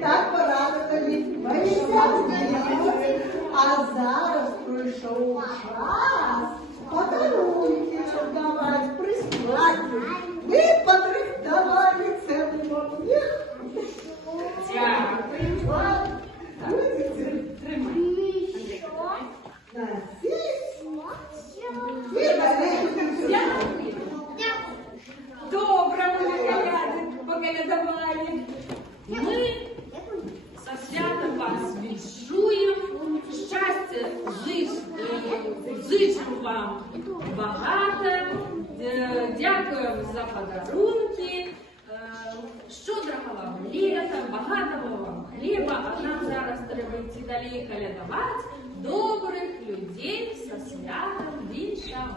так порадили ми. А зараз прийшов час подарунки давати присплати. Ви подрихтували цілу їх. Дякую. Добре, ми поки не давали. Ми со святом вас віншуємо, щастя зичимо вам багато, дякуємо за подарунки, щедрого вам літа, багатого вам хліба, а нам зараз треба йти далі колядувати, добрих людей со святом віншувати.